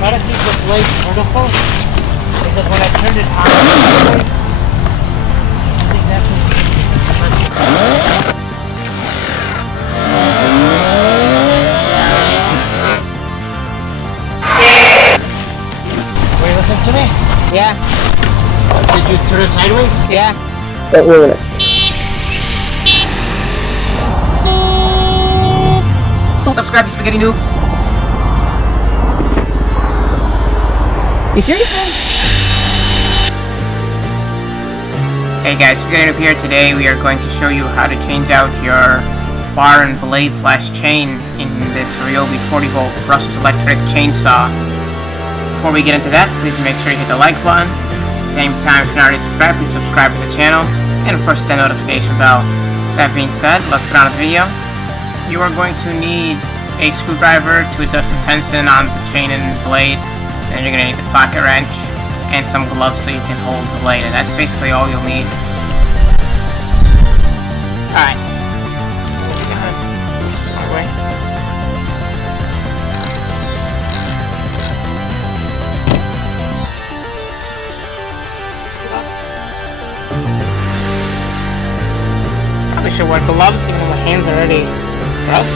try to keep the blade vertical, because when I turned it on sideways, I think that's what Wait, listen to me? Yeah. Did you turn it sideways? Yeah. Don't ruin it. Subscribe to Spaghetti Noobs. You sure you can? Hey guys, Spaghetti Noob here. Today we are going to show you how to change out your bar and blade slash chain in this Ryobi 40-volt brushed electric chainsaw. Before we get into that, please make sure you hit the like button. At the same time, if you're not already subscribed, please subscribe to the channel. And of course, the notification bell. That being said, let's get on with the video. You are going to need a screwdriver to adjust the tension on the chain and blade. Then you're going to need the socket wrench and some gloves so you can hold the blade. And that's basically all you'll need. Alright. Probably should wear gloves even though my hands are already gross.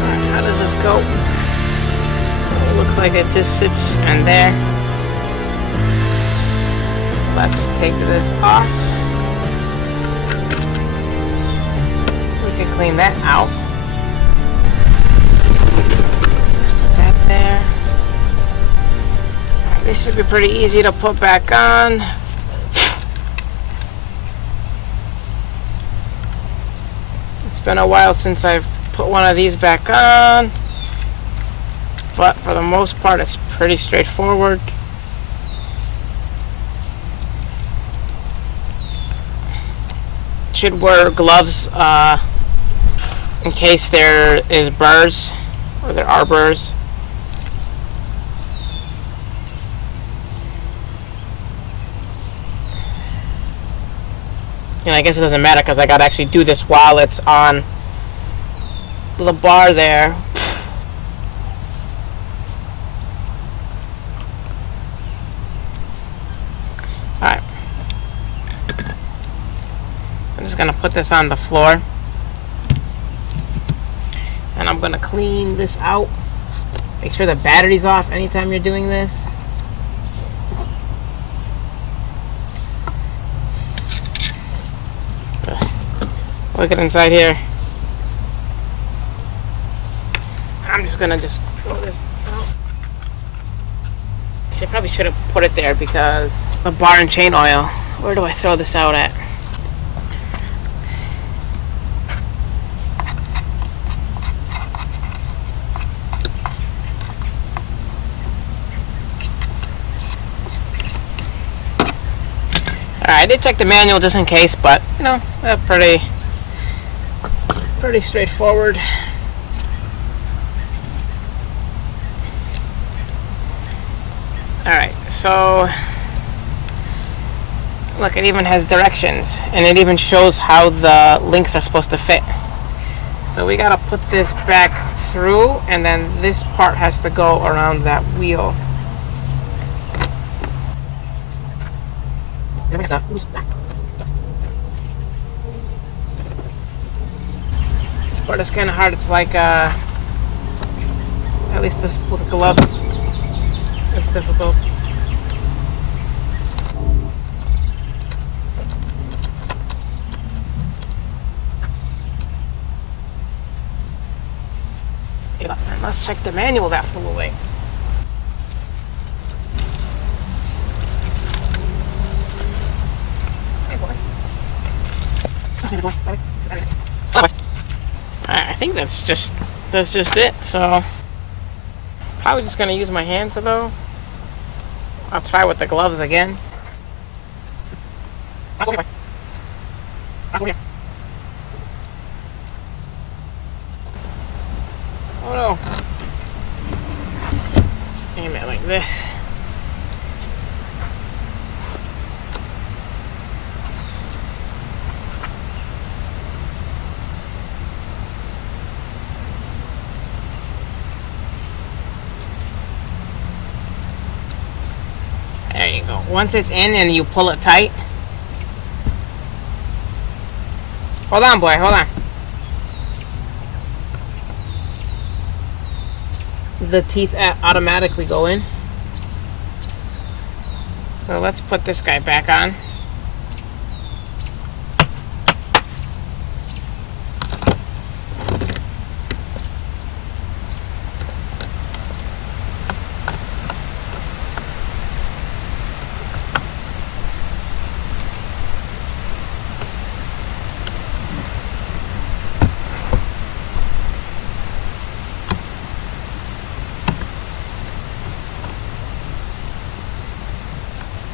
Alright, how does this go? So it looks like it just sits in there. Let's take this off. We can clean that out. Let's put that there. This should be pretty easy to put back on. It's been a while since I've put one of these back on, but for the most part it's pretty straightforward. Should wear gloves in case there is burrs, or there are burrs. And I guess it doesn't matter because I gotta actually do this while it's on the bar there. Alright. I'm just gonna put this on the floor. And I'm gonna clean this out. Make sure the battery's off anytime you're doing this. Look at inside here. I'm just gonna throw this out. I probably should have put it there because the bar and chain oil. Where do I throw this out at? Alright, I did check the manual just in case, but you know, pretty straightforward. Alright, so look, it even has directions and it even shows how the links are supposed to fit. So we gotta put this back through and then this part has to go around that wheel. This part is kind of hard. It's like, at least this with gloves, it's difficult. And let's check the manual that flew away. I think that's just it. So probably just gonna use my hands though. I'll try with the gloves again. Oh no. Let's aim it like this. you go. Once it's in and you pull it tight. Hold on, boy, hold on. The teeth automatically go in. So let's put this guy back on.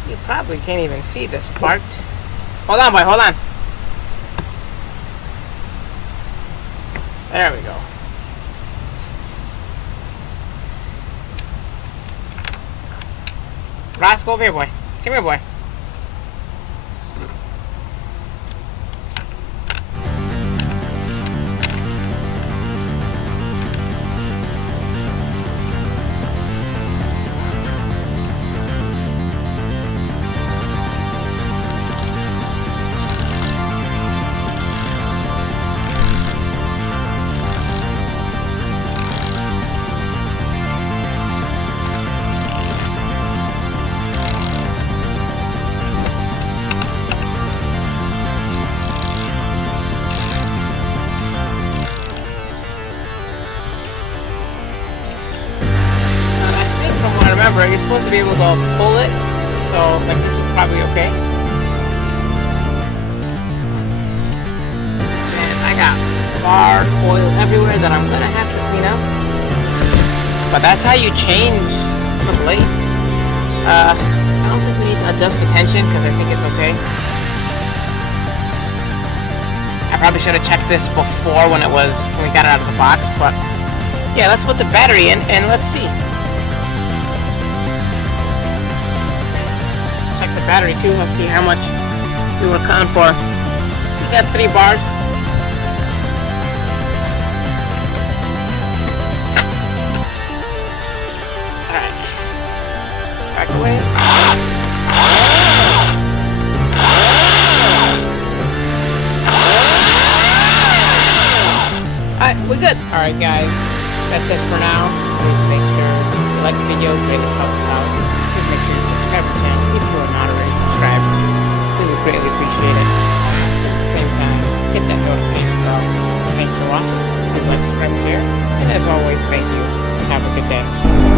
You probably can't even see this part. Hold on, boy, hold on. There we go. Ross, go over here, boy. Come here, boy. Remember, you're supposed to be able to pull it, so like this is probably okay. And I got bar oil everywhere that I'm gonna have to clean up. But that's how you change the blade. I don't think we need to adjust the tension because I think it's okay. I probably should have checked this before when we got it out of the box, but yeah, let's put the battery in and let's see. Check the battery too. Let's see how much we were cutting for. We got 3 bars. Alright. Back away. Alright, we're good. Alright guys, that's it for now. Please make sure you like the video, greatly help us out. Please make sure you subscribe to the channel if you are not already subscribed. We would greatly appreciate it. At the same time, hit that notification bell. Thanks for watching. Please like, subscribe, share. And as always, thank you. Have a good day.